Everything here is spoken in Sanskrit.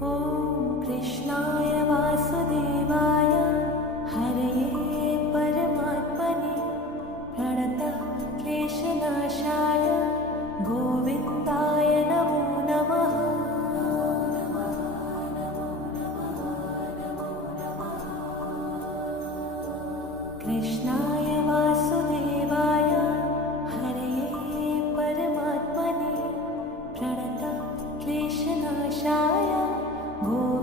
ॐ कृष्णाय वासुदेवाय हरये परमात्मने प्रणतक्लेशनाशाय गोविन्दाय नमो नमः। कृष्णाय वासुदेवाय हरये परमात्मने प्रणतक्लेशनाशाय